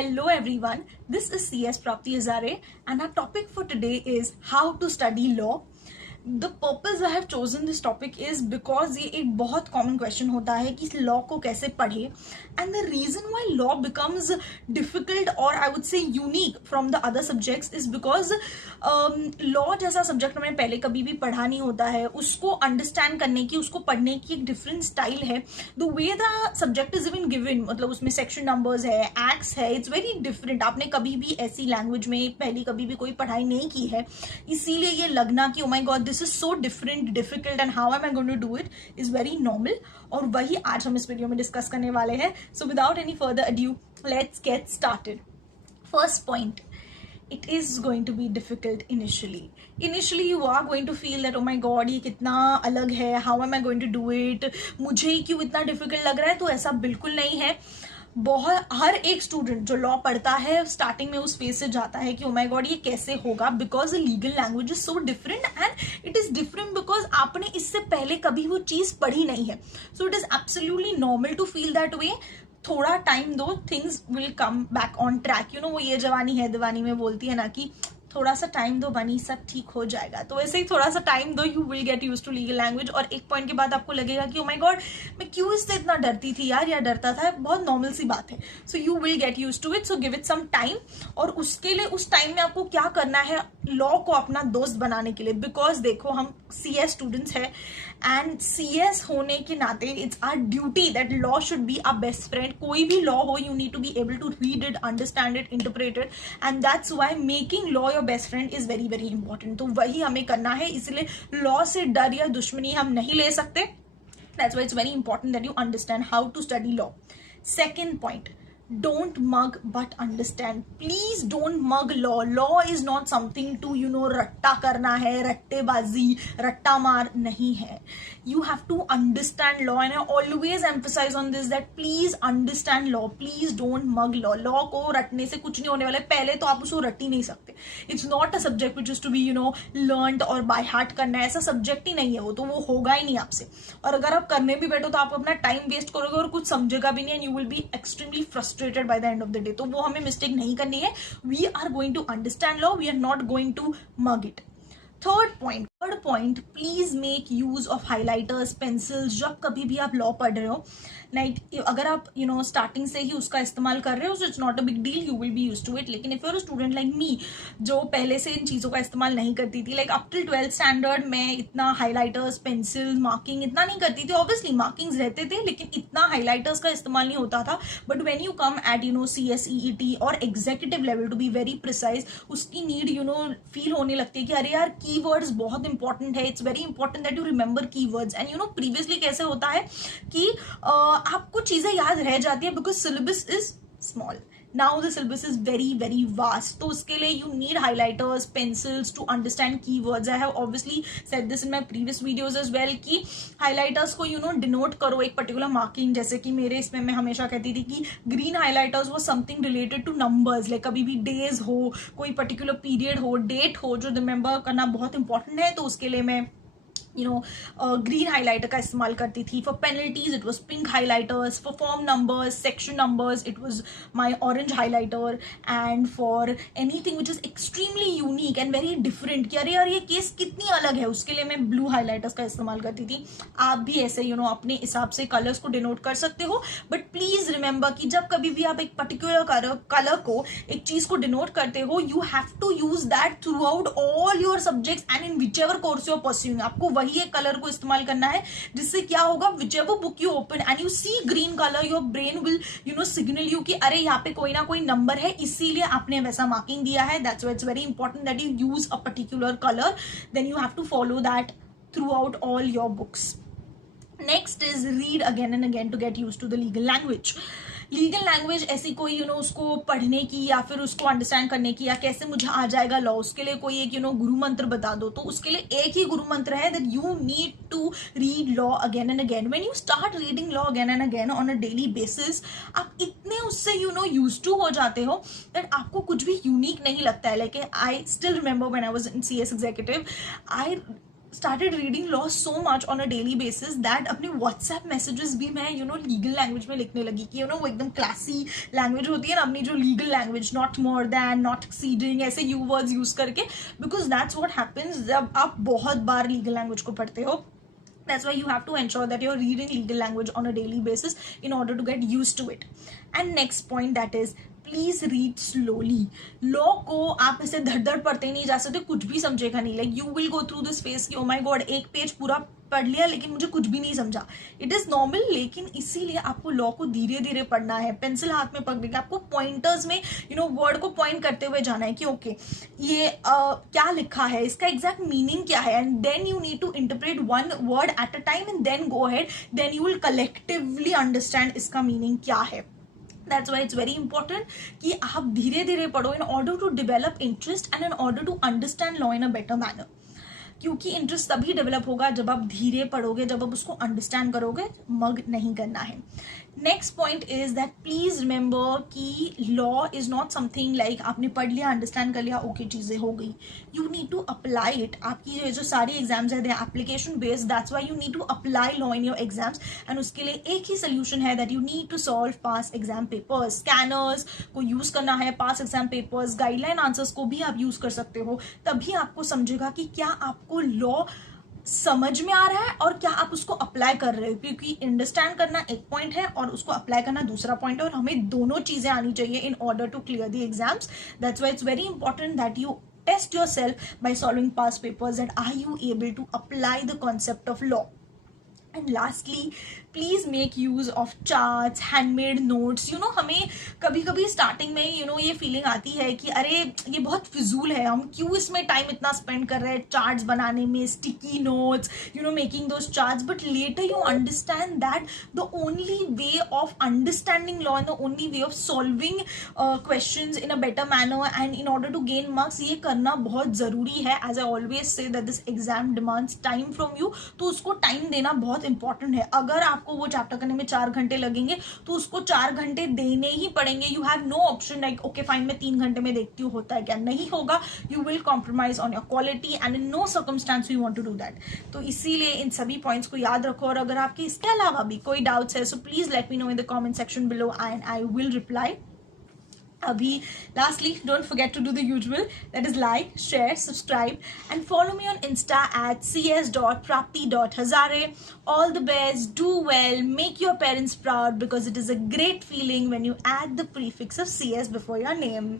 Hello everyone, this is CS Prapti Hazare and our topic for today is how to study law. The purpose I have chosen this topic is because ये एक बहुत common question होता है कि law को कैसे पढ़े, and the reason why law becomes difficult or I would say unique from the other subjects is because law जैसा subject हमने पहले कभी भी पढ़ा नहीं होता है, उसको understand करने की, उसको पढ़ने की एक different style है. The way the subject is even given, मतलब उसमें section numbers है, acts है, it's very different. आपने कभी भी ऐसी language में पहले कभी भी कोई पढ़ाई नहीं की है, इसीलिए ये लगना कि oh my god this is so different, difficult and how am I going to do it is very normal. और वही आज हम इस वीडियो में डिस्कस करने वाले हैं. So without any further ado, let's get started. First point, it is going to be difficult initially. Initially you are going to feel that oh my god ये कितना अलग है, how am I going to do it, मुझे ही क्यों इतना difficult लग रहा है. तो ऐसा बिल्कुल नहीं है. बहुत हर एक स्टूडेंट जो लॉ पढ़ता है स्टार्टिंग में उस फेज से जाता है कि ओ माय गॉड ये कैसे होगा, because legal language is so different and it is different because आपने इससे पहले कभी वो चीज पढ़ी नहीं है. So it is absolutely normal to feel that way. थोड़ा टाइम दो, things will come back on track. You know वो ये जवानी है दीवानी में बोलती है ना कि थोड़ा सा टाइम दो बनी, सब ठीक हो जाएगा. तो वैसे ही थोड़ा सा टाइम दो, you will get use to legal language. और एक पॉइंट के बाद आपको लगेगा कि ओ माय गॉड मैं क्यों इससे इतना डरती थी यार, या डरता था, बहुत नॉर्मल सी बात है. So you will get use to it. So give it some time. और उसके लिए उस टाइम में आपको क्या करना है, लॉ को अपना दोस्त बनाने के लिए. बिकॉज देखो हम CS स्टूडेंट्स है एंड CS होने के नाते it's our duty that law should be our best friend. कोई भी लॉ हो, you need to be able to read it, understand it, interpret it, and that's why making law your best friend is very very important. तो वही हमें करना है, इसलिए law से डर या दुश्मनी हम नहीं ले सकते. That's why it's very important that you understand how to study law. Second point, don't mug but understand. Please don't mug law. Law is not something to रट्टा करना है, रट्टेबाजी, रट्टा मार नहीं है. You have to understand law and I always emphasize on this that please understand law. Please don't mug law. Law को रटने से कुछ नहीं होने वाला है. पहले तो आप उसको रट ही नहीं सकते. It's not a subject which is to be learned और by heart करना है. ऐसा सब्जेक्ट ही नहीं है वो, तो वो होगा ही नहीं आपसे. और अगर आप करने भी बैठो तो आप अपना टाइम वेस्ट करोगे और कुछ समझेगा भी नहीं and you will be extremely frustrated by the end of the day. तो वो हमें मिस्टेक नहीं करनी है. We are going to understand law. We are not going to mug it. Third point, please make use of highlighters, pencils. जब कभी भी आप लॉ पढ़ रहे हो, अगर आप स्टार्टिंग से ही उसका इस्तेमाल कर रहे हो, so it's not a big deal, you will be used to it. लेकिन if you're a student like me जो पहले से इन चीज़ों का इस्तेमाल नहीं करती थी, like up till 12th standard मैं इतना हाईलाइटर्स, पेंसिल, मार्किंग इतना नहीं करती थी. ऑब्वियसली मार्किंग्स रहते थे लेकिन इतना हाईलाइटर्स का इस्तेमाल नहीं होता था. But when you come at CSEET और executive level to be very precise, उसकी नीड फील होने लगती है कि अरे यार कीवर्ड्स बहुत इंपॉर्टेंट है. It's very important that you remember keywords. And previously कैसे होता है कि आपको चीजें याद रह जाती है because syllabus is small. Now the syllabus is very very vast. तो उसके लिए you need highlighters, pencils to understand keywords. I have obviously said this in my previous videos as well कि हाईलाइटर्स को डिनोट करो एक particular marking. जैसे कि मेरे इसमें मैं हमेशा कहती थी कि ग्रीन हाईलाइटर्स वो something related two numbers, like कभी भी डेज हो, कोई पर्टिकुलर पीरियड हो, डेट हो जो रिमेंबर करना बहुत इंपॉर्टेंट है, तो उसके लिए मैं ग्रीन हाईलाइटर का इस्तेमाल करती थी. For penalties it was pink highlighters, for form numbers, section numbers it was my orange highlighter, and for anything which is extremely unique and very different कि अरे यार ये केस कितनी अलग है, उसके लिए मैं ब्लू हाईलाइटर्स का इस्तेमाल करती थी. आप भी ऐसे अपने हिसाब से कलर्स को डिनोट कर सकते हो. बट प्लीज रिमेंबर कि जब कभी भी आप एक पर्टिकुलर कलर को, एक चीज को डिनोट करते हो, you have to use that throughout all your subjects and in whichever course you are pursuing. आपको वही एक कलर को इस्तेमाल करना है, जिससे क्या होगा, whichever book you open and you see green color, your brain will signal you कि अरे यहाँ पे कोई ना कोई नंबर है, इसीलिए आपने वैसा मार्किंग दिया है. That's why it's very important that you use a particular color. Then you have to follow that throughout all your books. Next is read again and again to get used to the legal language. Legal language ऐसी कोई उसको पढ़ने की या फिर उसको understand करने की, या कैसे मुझे आ जाएगा लॉ, उसके लिए कोई एक गुरु मंत्र बता दो. तो उसके लिए एक ही गुरु मंत्र है that you need to read law again and again. When you start reading law again and again on a daily basis, आप इतने उससे यूज टू हो जाते हो दैट आपको कुछ भी यूनिक नहीं लगता है. Like I still remember when I was in CS executive, I started reading law so much on a daily basis that अपने WhatsApp messages भी मैं लीगल लैंग्वेज में लिखने लगी कि वो एकदम क्लासी लैंग्वेज होती है ना अपनी, जो legal language, not more than, not exceeding, ऐसे यू वर्ड्स यूज करके, बिकॉज दैट्स व्हाट हैपेंस जब आप बहुत बार लीगल लैंग्वेज को पढ़ते हो. That's why you have to ensure that you're reading legal language on a daily basis in order to get used to it. And next point, that is, please read slowly. Law को आप ऐसे धड़ धड़ पढ़ते नहीं जा सकते, कुछ भी समझेगा नहीं. Like you will go through this face कि ओ माय गॉड एक पेज पूरा पढ़ लिया लेकिन मुझे कुछ भी नहीं समझा. इट इज नॉर्मल, लेकिन इसीलिए आपको लॉ को धीरे धीरे पढ़ना है. पेंसिल हाथ में पकड़ के आपको पॉइंटर्स में वर्ड को पॉइंट करते हुए जाना है कि ओके ये क्या लिखा है, इसका एग्जैक्ट मीनिंग क्या है, and then you need to interpret one word at a time and then go ahead, then you will collectively understand इसका मीनिंग क्या है. That's why it's very important कि आप धीरे धीरे पढ़ो in order to develop interest and in order to understand law in a better manner. क्योंकि interest तभी डेवलप होगा जब आप धीरे पढ़ोगे, जब आप उसको अंडरस्टैंड करोगे, मग नहीं करना है. Next point is that please remember कि law is not something like आपने पढ़ लिया, अंडरस्टैंड कर लिया, ओके चीजें हो गई. You need to apply it. आपकी जो सारी एग्जाम्स है they application based, that's why you need to apply law in your exams. And उसके लिए एक ही सोल्यूशन है, that you need to solve past exam papers. Scanners को यूज करना है, past exam papers, guideline answers को भी आप यूज कर सकते हो. तभी आपको समझेगा कि क्या आपको लॉ समझ में आ रहा है और क्या आप उसको अप्लाई कर रहे हो. क्योंकि अंडरस्टैंड करना एक पॉइंट है और उसको अप्लाई करना दूसरा पॉइंट है, और हमें दोनों चीजें आनी चाहिए in order to clear the exams. That's why it's very important that you test yourself by solving past papers, and are you able to apply the concept of law. And lastly, please make use of charts, handmade notes. हमें कभी कभी starting में ये feeling आती है कि अरे ये बहुत फिजूल है, हम क्यों इसमें टाइम इतना स्पेंड कर रहे हैं चार्ट्स बनाने में, sticky notes, making those charts. But later you understand that the only way of understanding law and the only way of solving questions in a better manner and in order to gain marks, ये करना बहुत जरूरी है. As I always say that this exam demands time from you, तो उसको time देना बहुत important है. अगर आपको वो चैप्टर करने में 4 घंटे लगेंगे तो उसको 4 घंटे देने ही पड़ेंगे. You have no option like okay fine मैं 3 घंटे में देखती हूँ, होता है क्या, नहीं होगा. You will compromise on your quality and in no circumstance you want to do that. तो इसीलिए इन सभी पॉइंट्स को याद रखो. और अगर आपके इसके अलावा भी कोई डाउट्स है, so please let me know in the comment section below and I will reply. Abhi, lastly, don't forget to do the usual, that is like, share, subscribe, and follow me on Insta at cs.prapti.hazare. All the best, do well, make your parents proud, because it is a great feeling when you add the prefix of CS before your name.